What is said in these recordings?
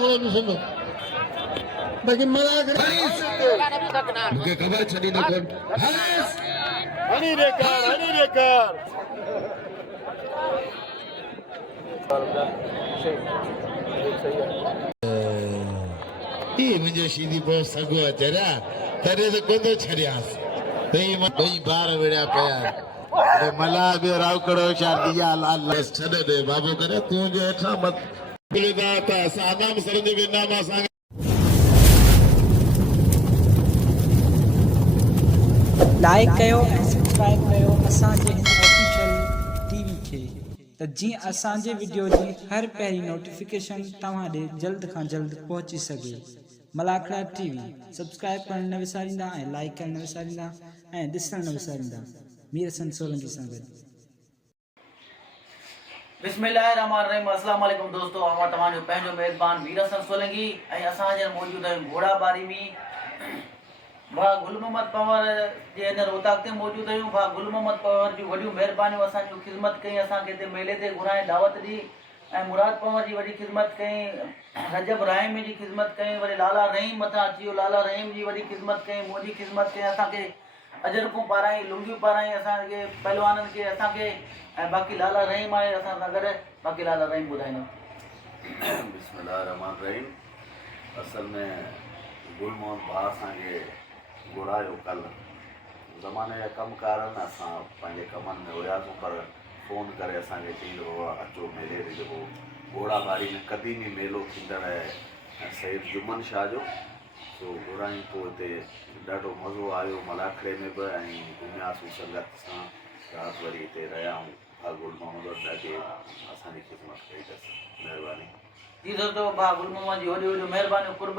मलाखड़ो ॾिसंदो बाक़ी मलाखड़े मूंखे ख़बर छॾी न कोन हनी रेकार ही मुंहिंजो शीदी पोइ सॻो अचरिया तॾहिं त कोन थो छॾियांसि ॿई ॿार विड़िया पिया मला ॿियो रावकड़ो शादी लाल छॾ ॾे बाबू करे तूं जे हेठां मत त असां आनाम सर जे वेंदा असां लाइक कयो ऐं सब्सक्राइब कयो असांजे हिन ऑफिशियल टीवी खे त जीअं असांजे वीडियो जी हर पहिरीं नोटिफिकेशन तव्हां ॾे जल्द खां जल्द पहुची सघे। मलाखड़ा टीवी सब्सक्राइब करण न विसारींदा ऐं लाइक करण न विसारींदा ऐं ॾिसण न विसारींदा। मीर हसन सोलंकी सां गॾु। बिस्मिल्लाहिर्रहमानिर्रहीम। अस्सलाम वालेकुम दोस्तों, आवां तव्हांजो पंहिंजो मेज़बान मीर हसन सोलंकी ऐं असां हींअर मौजूदु आहियूं घोड़ाबारी में भाउ गुल मोहम्मद पंवर जे हींअर उतां ते मौजूदु आहियूं। भाउ गुल मोहम्मद पंवर जूं वॾियूं महिरबानियूं असांजूं ख़िदमत कई, असांखे हिते मेले ते घुराए दावत ॾी ऐं मुराद पंवर जी वॾी ख़िदमत कई, रजब राहिम जी ख़िदमत कई, वरी लाला रहीम मथां अची वियो लाला रहीम जी वॾी ख़िदमत कई, मुंहिंजी ख़िदमत कई, असांखे अजरकूं पाराई, लुंगियूं पाराई असांखे पहलवाननि खे असांखे ऐं बाक़ी लाला रहीम आहे असां सां गॾु। बाक़ी लाला रहीम ॿुधाईंदो। बिस्मिल्लाहिर्रहमानिर्रहीम। असल में गुल मोहन भाउ असांखे घुरायो कल्ह ज़माने जा कमकारनि असां पंहिंजे कमनि में हुयासीं पर फ़ोन करे असांखे चईंदो हुओ अचो मेले ते जेको घोड़ाबारी में क़दीमी मेलो थींदड़ आहे सईद जुमन शाह जो सो घुरायूं पोइ हिते ॾाढो मज़ो आयो मलाखड़े में बि ऐं घुमियासीं संगत सां राति वरी हिते रहियाऊं। भाउ गुल मोहम्मद ॾाढी असांजी ख़िदमत कई अथसि, महिरबानी। जी दोस्तों, भाउ गुल मोहम्मद जी वॾियूं वॾियूं महिरबानियूं कुर्ब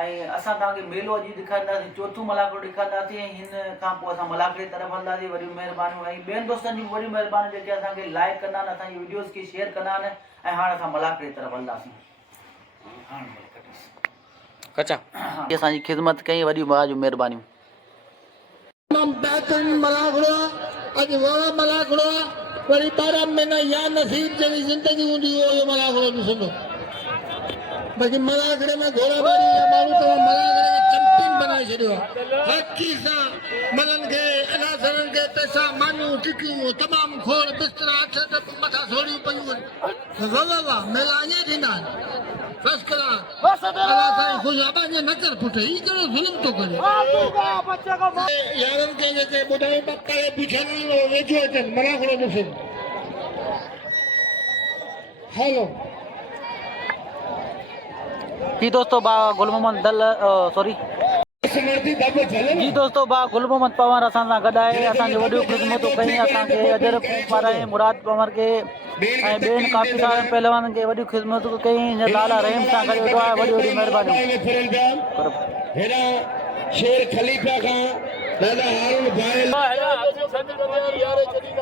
ऐं असां तव्हांखे मेलो अॼु ॾेखारींदासीं, चोथों मलाखड़ो ॾेखारींदासीं ऐं हिन खां पोइ असां मलाखड़े तरफ़ हलंदासीं। वॾियूं महिरबानियूं ऐं ॿियनि दोस्तनि जूं वॾियूं महिरबानियूं जेके असांखे लाइक कंदा आहिनि, असांजी वीडियोज़ खे शेयर कंदा आहिनि ऐं हाणे असां मलाखड़े तरफ़ हलंदासीं। असांजी ख़िदमत कई, वॾियूं भाउ जूं महिरबानियूं। बेहतरीन मलाखड़ो अॼु वाह मलाखड़ो वरी 12 महीना या नसीब जहिड़ी ज़िंदगी हूंदी हुओ मलाखड़ो ॾिसंदो बाक़ी मलाखड़े में घोड़ाबारी या माण्हू तव्हां मलाखड़े खे चैंपियन बनाए छॾियो आहे। हक़ी सां मलनि खे अनासरनि खे पैसा मानियूं टिकियूं तमामु खोड़ बिस्तरा अठ मथां सोड़ियूं पयूं आहिनि। वाह वाह वाह मेला अञा थींदा आहिनि फर्स्ट क्लास। अलाह साईं ख़ुशि आहे ईअं न कर पुट, ही कहिड़ो ज़ुल्म थो करे यारनि खे जेके ॿुधायूं था करे बीठल वेझो अचनि मलाखड़ो ॾिसनि। हेलो जी दोस्तों, भाउ गुल मोहम्मद सॉरी जी दोस्तों, भाउ गुल मोहम्मद पंवर असां सां गॾु आहे। असांजी वॾियूं ख़िदमतूं कई, असांखे अजरकूं पाराई, मुराद पंवर खे ऐं ॿियनि काफ़ी सारनि पहलवाननि खे वॾियूं ख़िदमतूं कई। लाला रहीम सां गॾु वेठो आहे, वॾियूं वॾियूं महिरबानियूं।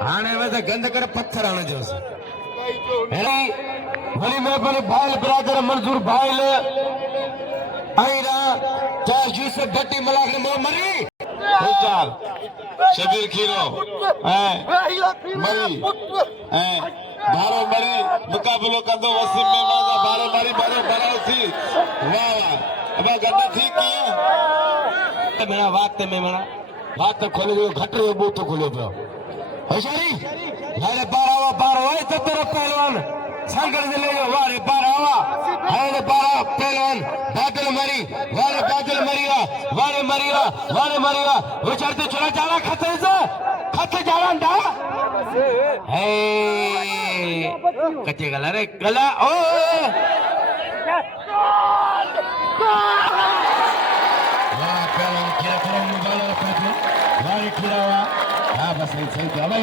हाणे वैसे गंद कर पत्थर आणजोसि वरी महिरबानी भाइल बिरादर मंज़ूर भाइल आईरा चार यूसुफ भट्टी मलाखड़े मोहम्मदी चाल शबीर खीरो मरी बारो मरी मुकाबलो कंदो वसीम में माजा बारो मरी बारो थी वाह वाह अब गंदा ठीक किया मेरा वक्त में मेरा बात खोले जो घट जो बूथ खोले पियो होशियारी हाले बारो है तो तेरा पहलवान संगल जिले जो वारे बारावा हाले बारा पहलवान बादल मरी वारे मरिया वो चढ़ते चला जाना खते जाना डा हे कच्चे गला रे गला ओ वाह पहलवान क्या मुबारक करते वारे खिलावा हां बस सही था भाई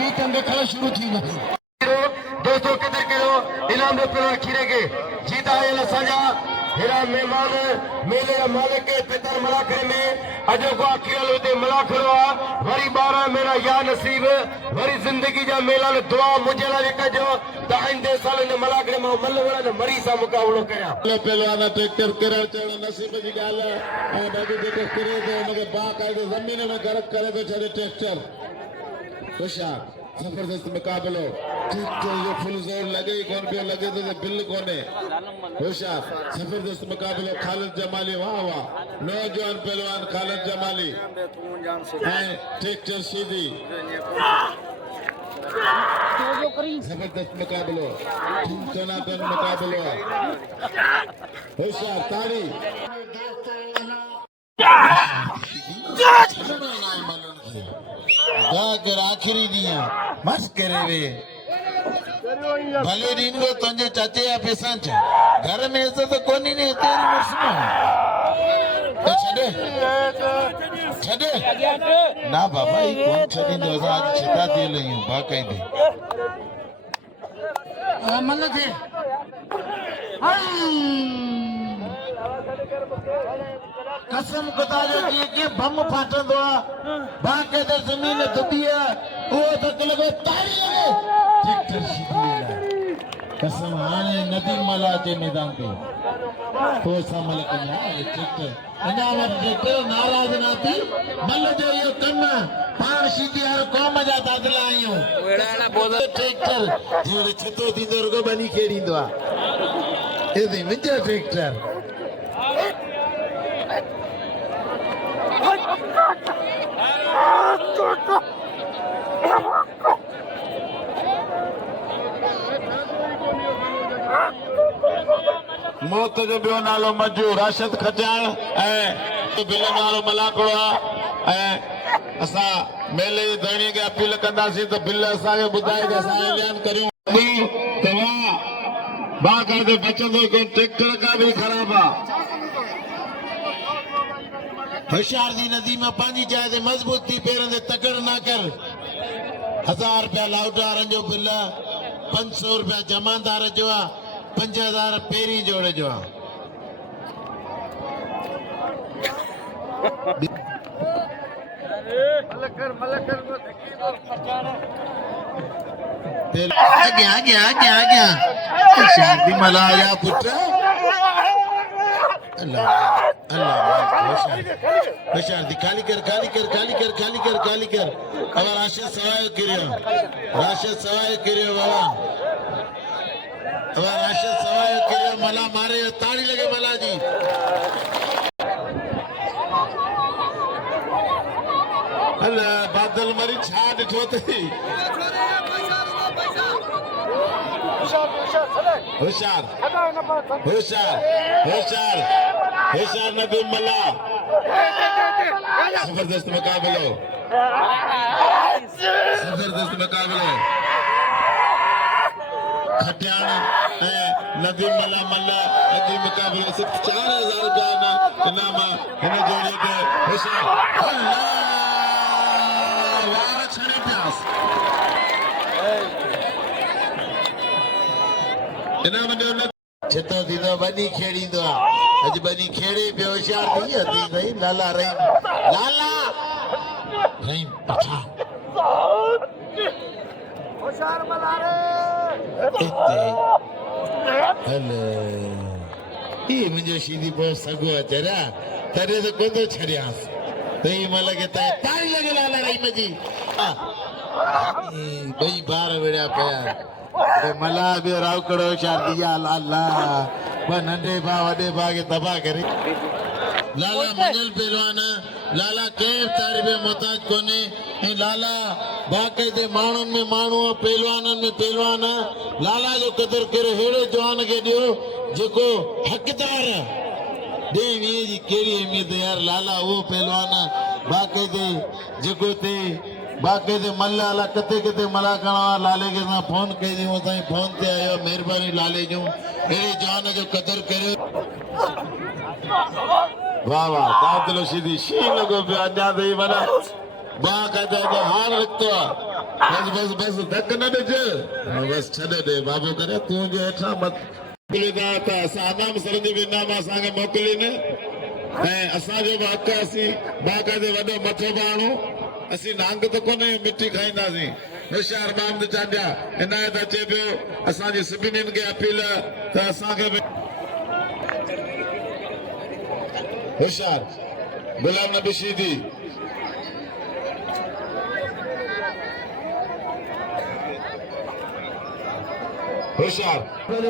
बीच में खेल शुरू थी दोस्तों किधर करो इनाम दे पहलवान खीरे के जीता है लसाजा हेरा मेहमान मेले मालिक के पितर मलाखड़े में अजो को अखियल होते मलाखड़ो वरी 12 मेरा या नसीब वरी जिंदगी जा मेला ने दुआ मुझे ला कजो दाइंदे साल ने मलाखड़े में मलवड़ा ने मरी सा मुकाबलो कया पहलवान ट्रैक्टर करण चढ़ नसीब जी गाल ए बाबू जेको करे तो उनके बा कायदे जमीन में गरक करे तो छड़े ट्रैक्टर होशियार जबरदस्त मुकाबलो ट्रैक्टर जो फुल जोर लगे कौन पियो लगे तो बिल कोने होशियार जबरदस्त मुकाबलो खालिद जमाली वाह वाह नौजवान पहलवान खालिद जमाली ट्रैक्टर सीधी जबरदस्त मुकाबलो टनाटन मुकाबलो होशियार ताड़ी जाकर आखिरी दिया मस्त करे वे भले दिन को तुझे चाचे या पेशान चा घर में ऐसा तो कोनी नहीं तेरी मुर्समा तो छड़े छड़े ना बाबा ये कौन छड़ी दो आज छिता दे लई हूं बाकाई दे मल्ल थे कसम खुदा जो के बम फाटंदो बाके ते जमीन दुबी वो तक लगे तारी लगे ट्रैक्टर सीधी कसम हाने नदी मला जे मैदान पे तो समल कन्या ट्रैक्टर अनावर ट्रैक्टर नाराज ना थी मल्ल जो यो कम पाण सीधी हर कौम जा दादला आयो वेड़ाना बोल ट्रैक्टर जेड़े छतो दींदो रुगो बनी खेड़ींदो आ एदे मुंहिंजो ट्रैक्टर मौत जो बियो नालो मजू राशिद खचाण ऐं बिल नालो मलाकड़ो ऐं असां मेले जी धरणी खे अपील कंदासीं त बिल असांखे ॿुधाए त असां ऐलान करियूं तव्हां बाक़ाइदे बचंदो कोन ट्रैक्टर का भी ख़राब आहे होशियार जी नदी में पानी चाहे ते मजबूत थी पेरन ते तकड़ ना कर 1000 रुपया लाउटारन जो बिल 500 रुपया जमादार जो आहे 5000 पेरी जोड़े जो आहे आगे आगे आगे आगे शादी मलाया पुत्र अल्लाह होशियार दी खाली कर अब राशिद सवाय करियो बाबा अब राशिद सवाय करियो मला मारे ताड़ी लगे मला जी अल्लाह बादल मरी छा ॾिठो अथई होशियार नदी मला जबरदस्त मुकाबलो खटियाण ऐं नदी मला नदी मुकाबलो सिर्फ 4000 रुपया इनाम हिन जोड़े खे होशियार वार छड़े पियास इनाम ॾियो न छतो थींदो बनी खेड़ींदो आहे अॼु बनी खेड़े पियो होशियार थी अथई लाला रहीम पठा होशियार मलारे हले ई मुंहिंजो सीधी पोइ सॻो अचरा तॾहिं त कोन थो छॾियांसि त ई महिल खे तारी लॻे लाला रहीम जी ॿई ॿार विड़िया पिया मला बियो रावकड़ो होशियार दिया लाला ब नंढे भाउ वॾे भाउ खे तबाह करे लाला मजल पहलवान लाला कंहिं तारीफ़ मोहताज कोन्हे ऐं लाला बाक़ाइदे माण्हुनि में माण्हू पहलवाननि में पहलवान लाला जो क़दुरु कहिड़ो अहिड़े जवान खे ॾियो जेको हक़दार ॾे वीह जी कहिड़ी अहमियत यार लाला उहो पहलवान बाक़ाइदे जेको ते बाक़ाइदे मल अला किथे किथे मला करणा लाले के सां फोन कई ॾियूं असांजी फोन ते आयो महिरबानी लाले जूं अहिड़े जवान जो क़दुरु करियो वाह वाह दादलो सीधी शी लॻो पियो अञा ताईं माना बाक़ाइदा हार रखतो आहे बस धक न ॾिज बस छॾ ॾे बाबू करे तूं जे हेठां मत मोकिलींदा त असां अनाम सरंदी इनाम असांखे मोकिलीनि ऐं असांजो बि हक़ असीं बाक़ाइदे वॾो मथो बाणो असीं नांग त कोन्हे मिटी खाईंदासीं होशियार मामद चांडिया इनायत अचे पियो असांजी सभिनीनि खे अपील त असांखे बि होशियार गुलाम नबी शीदी होशियार 100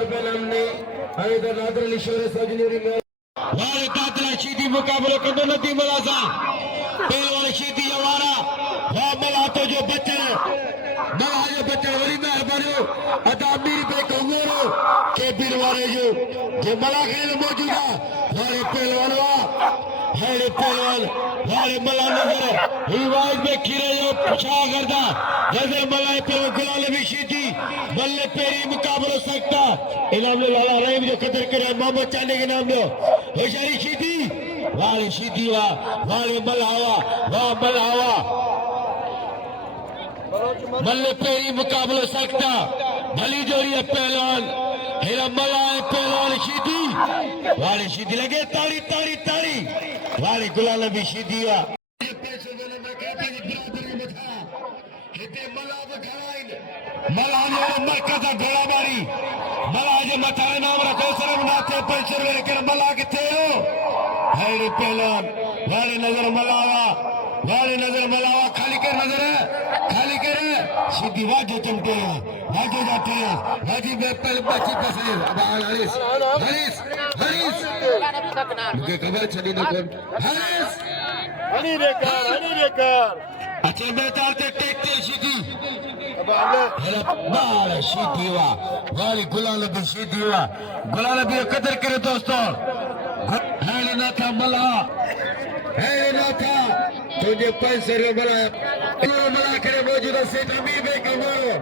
रुपये नामने इधर नादर लिशोर सजनीरी वाले दादला शीदी मुकाबले कंदो नदी मलासा पहलवान शीदी हमारा वाह मला तो जो बच्चे मला जो बच्चे वरी मेहरबानी अदा मेरी पे कहूरो के बिरवारे जो मला खेल मौजूदा वाले पहलवान वाले पहलवान वाले मला नजर ही वाइज में खीरे जो पछा करदा नजर मला पे गुलाल भी शीदी मल्ले पेरी मुकाबला सकता इनाम लाला रहीम जो कदर करे मोहम्मद चांदी के नाम लो होशियारी शीदी वाले शीदी वाले मलावा वाह मलावा मल्ले पेरी मुकाबला सकता भली जोड़ी है पहलवान हेरा मला है पहलवान शीदी वाले शीदी लगे ताड़ी ताड़ी ताड़ी वाले गुलाल भी शीदी वा मला मरकज घोड़ाबारी मला जे मथा नाम रखो सरम नाथे पंचर लेकर मला किथे हो हेरे पहलवान वाले नजर मलावा वाले नजर मलावा खाली कर सीधी वाजो चमके वाजो जाते वाजी बेपल बची पसले अब हरीश हरीश हरीश मुझे खबर चली न कौन हरीश हनी रेकर अच्छा बेचार ते टेकते सीधी बाल सीधी वाली गुलाल भी सीधी गुलाल भी कदर करे दोस्तों हेले ना था मला हेले ना था तुझे 500 रुपये मला करे मौजूदा सेठ अमीर भाई कमाओ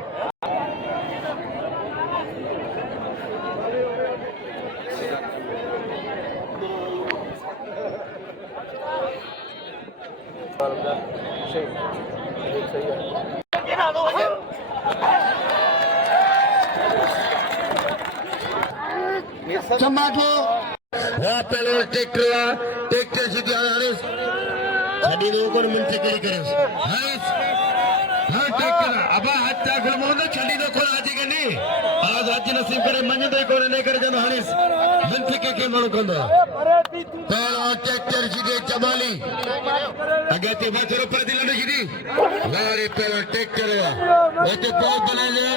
टमाटो वहाँ पहले ट्रैक्टर सीधी हरीश छड़ी ने ऊपर मन से कहीं करे हरीश हाँ ट्रैक्टर अब हत्या गुलमोहन ने छड़ी ने खोल आज के नहीं आज नसीब करे मन दे कोने नहीं करे जानो हरीश मन से के मनो कंदो पहला ट्रैक्टर सीधे चमाली आगे ते बाथरो पर दिला सीधी वारे पहला ट्रैक्टर वो तो बहुत बना ले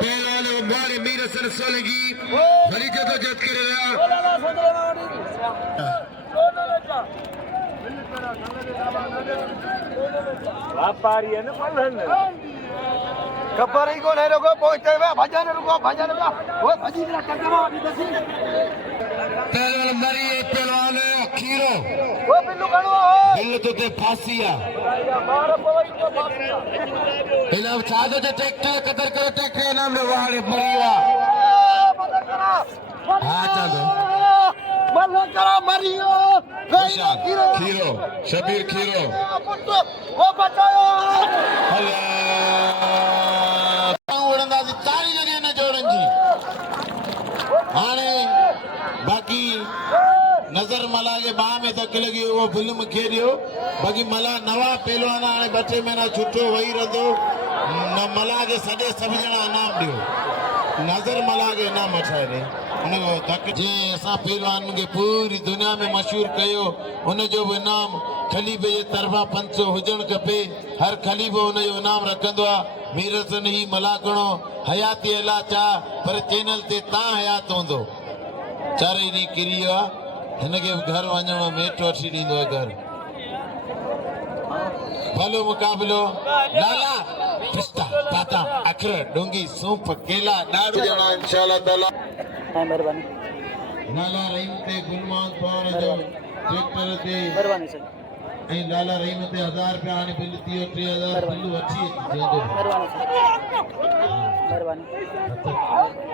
पहला ने मारे मीर सर सोलगी भली जबरदस्त करे व्यापारी है ना खबर ही को नहीं रुको पहुंचते हुए भजन रुको वो भजी जरा टकरा अभी दसी पहलवान मरी पहलवान खीरो वो बिल्लू कणो बिल्लू तो ते फांसिया मारो पवई को फांसिया इनाम चादो जे ट्रैक्टर कदर करो ट्रैक्टर नाम रे वाले मरिया मदद करो हां चादो मदद करो मरियो खीरो शबीर खीरो वो बचाओ हले उड़ंदा ताली लगे न जोड़न जी हाने बाकी नजर मला के बाह में तक लगी वो फिल्म खेलियो बाकी मला नवा पहलवान हाने 2 महीना छुट्टो वही रदो न मला के सडे सब जना इनाम दियो नजर मला के इनाम अठाए रे उन तक जे असा पहलवान के पूरी दुनिया में मशहूर कयो उन जो इनाम खलीफे जे तरफा 500 हुजण कपे हर खलीफो उन जो इनाम रखंदो आ मीरसन ही मला कणो हयाती अला चा पर चैनल ते ता हयात होंदो चारे नी किरियो हिनके घर वञणो मेट वठी ॾींदो घर भलो मुकाबलो लाला पिस्ता बादाम अखरोट डोंगी सूप केला ॾाढो ॼणा इंशाअल्लाह ताला मेहरबानी लाला रहीम ते गुलमान पवार जो ट्रैक्टर ते मेहरबानी सर ऐं लाला रहीम ते 1000 रुपया हाणे बिल थियो 3000 बिल अची जंहिंजो मेहरबानी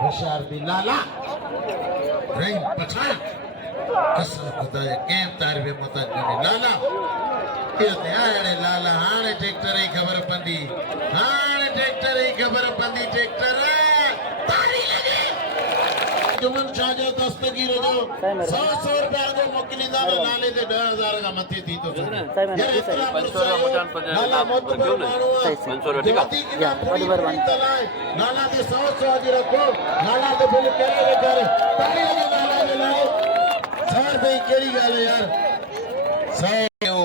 होशियार थी लाला रहीम पठान कसम खुदा जे कंहिं तारीफ़ मुताज कोन्हे लाला इहो ते हाणे लाला हाणे ट्रैक्टर जी ख़बर पवंदी हाणे ट्रैक्टर जी ख़बर पवंदी ट्रैक्टर तारी लॻे जुमन शाह जो दस्तगीर जो 100 रुपया जो मोकिलींदा न नाले ते 10000 खां मथे थी थो नाला मोतबर माण्हू नाला ते 100 जी रखो नाला ते बिल करे वेचारे तारी लॻे नाला जे लाइ 100 रुपए कहिड़ी ॻाल्हि यार 100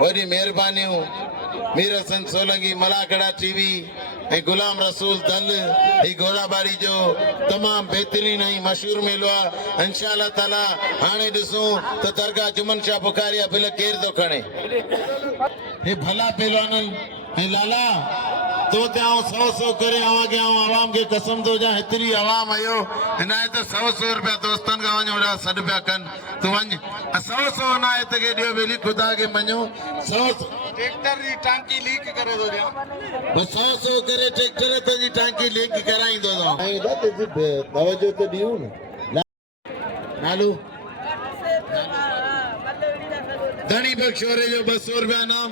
वरी महिरबानियूं मीर हसन सोलंकी मलाकड़ा टीवी ऐं गुलाम रसूल दल ही घोड़ाबारी जो तमाम बेहतरीन ऐं मशहूर मेलो आहे। इंशाअल्लाह ताला हाणे ॾिसूं त दरगाह जुमन शाह बुखारिया बिल केर थो खणे। हे भला पहलवानन ऐं लाला तो ते आऊं 100 करे आवां के आऊं आवाम के कसम तो जा हेतरी आवाम आयो इनायत 100 रुपया दोस्तन का वञ ओड़ा सॾ पिया कन तू वञ 100 इनायत के ॾियो बेली खुदा के मञो 100 ट्रैक्टर जी टांकी लीक करे तो ॾियो बस 100 करे ट्रैक्टर तो जी टांकी लीक कराईंदो तो ऐं दा ते तवज्जो तो ॾियो न नालू धनी बख्शोरे जो 200 रुपया नाम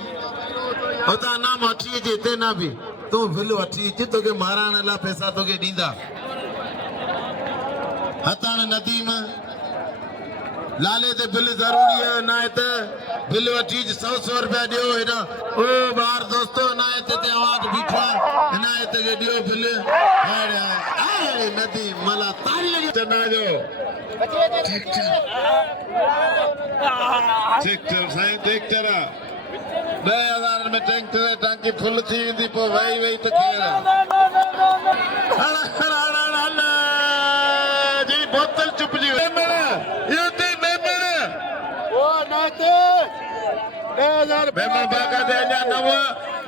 होता नाम अठी जेते ना भी तू बिल वठी अच तोखे माराण लाइ पैसा तोखे ॾींदा। हथाण नदीम लाले ते बिल ज़रूरी है इनायत बिल वठी 100 रुपया ॾियो हेॾा ओ ॿार दोस्तो इनायत ते आवाज़ बीठा इनायत खे ॾियो बिल हाय नदीम मला तारी लगी चना जो ट्रैक्टर साईं ट्रैक्टर 10,000 में ट्रैक्टर टांकी फुल थी वेंदी पोइ वही वही त जी बोतल चुप जी मेमण बाक़ाइदे अञा नव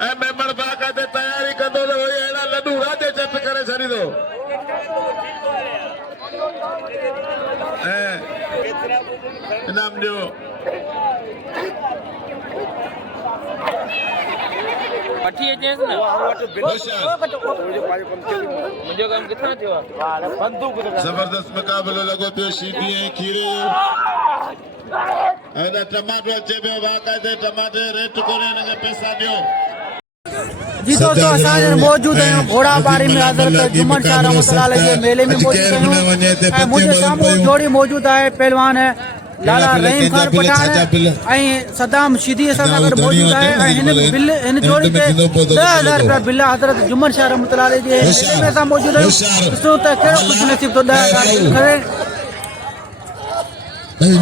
ऐं मेमण बाक़ाइदे तयारी कंदो त वरी अहिड़ा लॾू राधे चप करे छॾींदो ऐं इनाम ॾियो वठी अचेस न मुंहिंजो कमु किथां थियो आहे जबरदस्त मुक़ाबिलो लॻो पियो शीटी ऐं खीरे ऐं टमाटो अचे पियो बाक़ाइदे टमाटे रेट कोन्हे हिनखे पैसा ॾियो। जी दोस्तों असां मौजूद आहियूं घोड़ाबारी में हज़रत जुमन शाह रहमतुल्लाह अलैह जे मेले में मौजूद आहियूं ऐं मुंहिंजे साम्हूं जोड़ी मौजूद आहे पहलवान लाला रहीम खान पठान ऐं सदाम शीदी सां गॾु मौजूद आहे ऐं हिन जोड़ी ते 10,000 रुपया बिल हज़रत जुमन शाह रहमतुल्लाह अलैह जे मेले में असां मौजूद आहियूं। ॾिसूं त कहिड़ो ख़ुशि नसीब तो 10,000 करे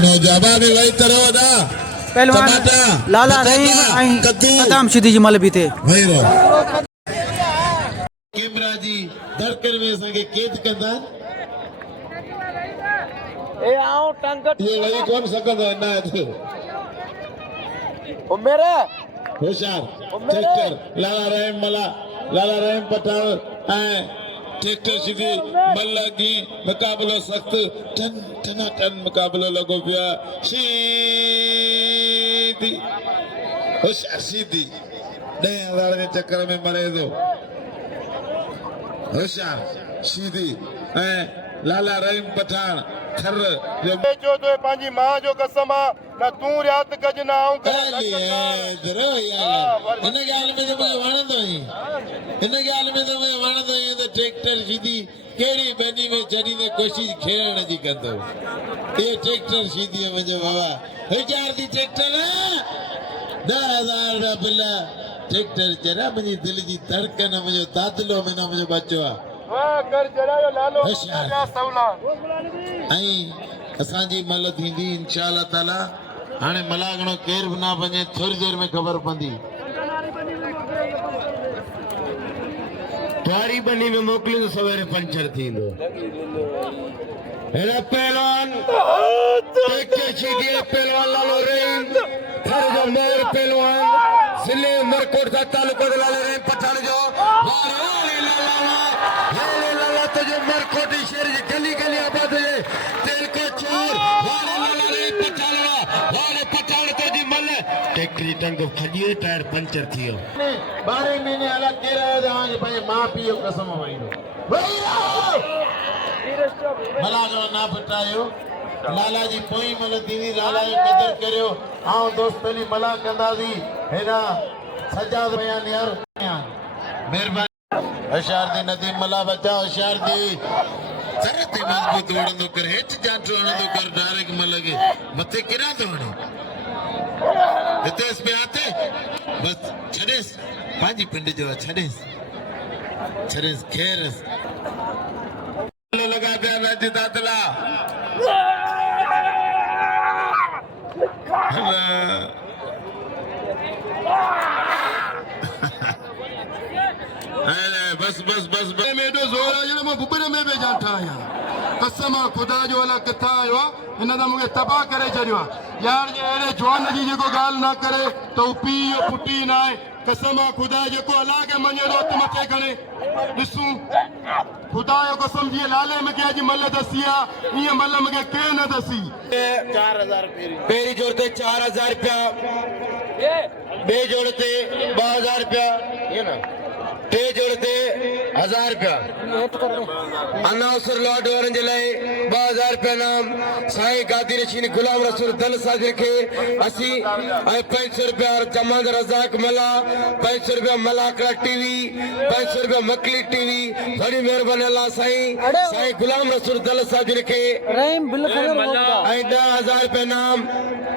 नौजवान वही तरह ना पहलवान लाला रहीम ऐं सदाम शीदी जी मल भी थे कैमरा जी दरकर में असांखे कैद कंदा ए आओ टंग ये वही कोन सकंदो इनायत ओ मेरे होशियार ट्रैक्टर लाला रहीम पठान ऐं ट्रैक्टर सीधी मल लगी मुकाबलो सख्त टन मुकाबलो लगो पिया सीधी होशियार सीधी 10,000 के चक्कर में मरे दो होशियार सीधी ऐं लाला रहीम पठान खर जो तो पांजी मां जो कसम आ न तू रियात कज ना आऊं इन ॻाल्हि में त मूंखे वणंदो ई इन ॻाल्हि में त मूंखे वणंदो ई त ट्रैक्टर सीधी कहिड़ी ॿनी में छॾींदे कोशिशि खेलण जी कंदो इहो ट्रैक्टर सीधी मुंहिंजो बाबा होशियार थी ट्रैक्टर 10,000 रुपया बिल ट्रैक्टर जरा मुंहिंजी दिलि जी धड़कन मुंहिंजो दादलो में न मुंहिंजो बचो आहे असांजी मल थींदी इंशाअल्लाह ताला हाणे मलागणो केर बि न वञे थोरी देर में ख़बर पवंदी ट्वारी बनी में मोकिलियो सवेरे पंचर थींदो हेड़ा पहलवान पहलवान लालो रहीम थर जो मोर पहलवान जिले उमरकोट का तालुको लालो रहीम पठान जो लाला तुझे उमरकोट शहर जी गली गली आबाद है तेल को चोर वाले लाला रहीम पठान तो जी मल टेकरी टंग खजिए टायर पंचर थियो 12 महीने अलग के रहे थे भाई मां पीओ कसम वाइनो मलागणो ना पटायो लाला जी पोई मल दीदी लाला जो कदर करियो आओ दोस्त पहली मला कंदासी हेडा सजाद बयान यार मेहरबानी होशियार दी नदीम मला बचा होशियार दी सरते मजबूत वड़ंदो कर हेठ जांचो वड़ंदो कर डायरेक्ट मल के मथे किरा तो वणे हितेस पे आते बस छडेस पांजी पिंड जो छडेस खेरस लगा दिया बैठी दादला बस बस बस में एॾो ज़ोर आहे ॼण मां बुबड़ में बि जाठा आहियां कसम आहे ख़ुदा जो अलाह किथां आयो आहे हिन त मूंखे तबाह करे छॾियो आहे यार जे अहिड़े जवान जी जेको ॻाल्हि न करे त हू पीउ पुटी न आहे कसम आहे ख़ुदा जेको अलाह खे मञे थो हथु मथे खणे ॾिसूं ख़ुदा जो कसम जीअं लाले मूंखे अॼु मल दसी आहे ईअं मल मूंखे केरु न दसी पहिरीं जोड़ ते 4000 रुपया ॿिए जोड़ ते 2000 रुपया टे जोड़ ते 1000 रुपया अनाउंसर लॉट वारनि जे लाइ 2000 रुपया नाम साईं गादी रशीन गुलाम रसूल दल साजिर खे 80 ऐं 500 रुपया जमाद रज़ाक मला 500 रुपया मलाकड़ा टीवी 500 रुपया मकली टीवी बड़ी महिरबानी अल्लाह साईं गुलाम रसूल दल साजिर खे रहीम बिल ऐं 10,000 रुपया नाम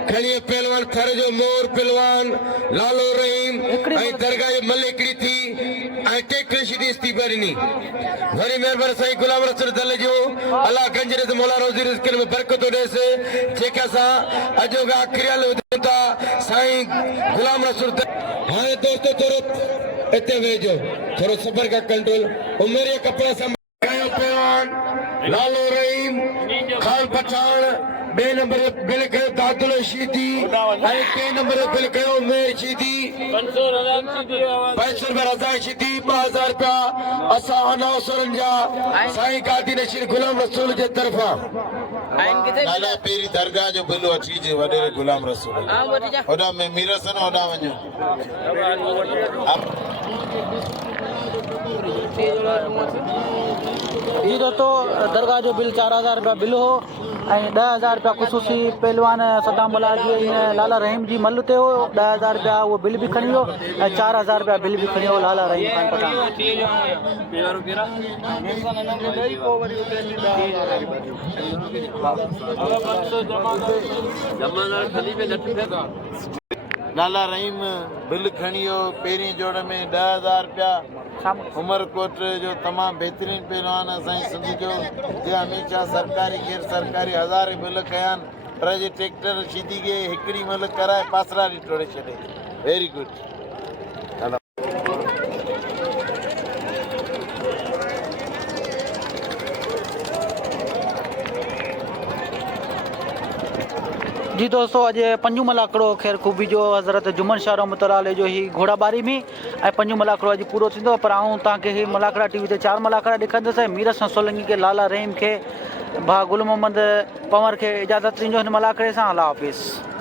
खणी पहलवान थर जो मोर पहलवान लालो रहीम ऐं दरगाह जो मल हिकिड़ी थी ऐं टेक्रेशी दी इस्तीफा ॾिनी वरी महिरबानी साईं गुलाम रसूल दल जो अल्लाह गंजरे मौला रोज़ी रिज़्क़ में बरकत ॾेसि जेके असां अॼोका आख़िरी ॿुधूं था साईं गुलाम रसूल हाणे दोस्तो थोरो हिते वेझो थोरो सबर का कंट्रोल उमिरि जा कपिड़ा संभालियो पहलवान लालो रहीम खान पठान बे नंबर बिल कयो दादुल शीदी ऐं टे नंबर बिल कयो मेर शीदी 500 रुपया रज़ाक शीदी 2000 रुपया असां अनाउंसरनि जा साईं गादी नशीन गुलाम रसूल जे तरफ़ां नाला पहिरीं दरगाह जो बिल वठी जे वॾेरे गुलाम रसूल होॾा में मीरसन होॾा वञो जी दोस्तों दरगाह जो बिल 4000 रुपया बिल हो ऐं 10,000 रुपया ख़ुशूसी पहलवान सदाम मुला जी लाला रहीम जी मल ते हो 10,000 रुपया उहो बिल बि खणी वियो ऐं 4,000 रुपया बिल बि खणी वियो लाला रहीम खान पठान लाला रहीम बिल खणी वियो पहिरीं जोड़ में 10,000 रुपया उमरकोट जो तमामु बहितरीन पहलवान असांजी सिंध जो जे हमेशह सरकारी गैर सरकारी हज़ार बिल कया आहिनि पर जे ट्रैक्टर शीदी खे हिकिड़ी महिल कराए पासरा ॾी टोड़े छॾे वेरी गुड जी दोस्तों अॼु पंजूमल आकड़ो ख़ैर खूबी जो हज़रत जुमन शाह रहमतुल्लाह जो ही घोड़ाबारी में ऐं पंजूमल आकड़ो अॼु पूरो थींदो पर आऊं तव्हांखे ही मलाकड़ा टीवी ते 4 मलाकड़ा ॾेखारींदुसि ऐं मीर हसन सोलंकी खे लाला रहीम खे भाउ गुल मोहम्मद पंवर खे इजाज़त ॾींदो हिन मलाकड़े सां अल्लाह हाफ़िज़।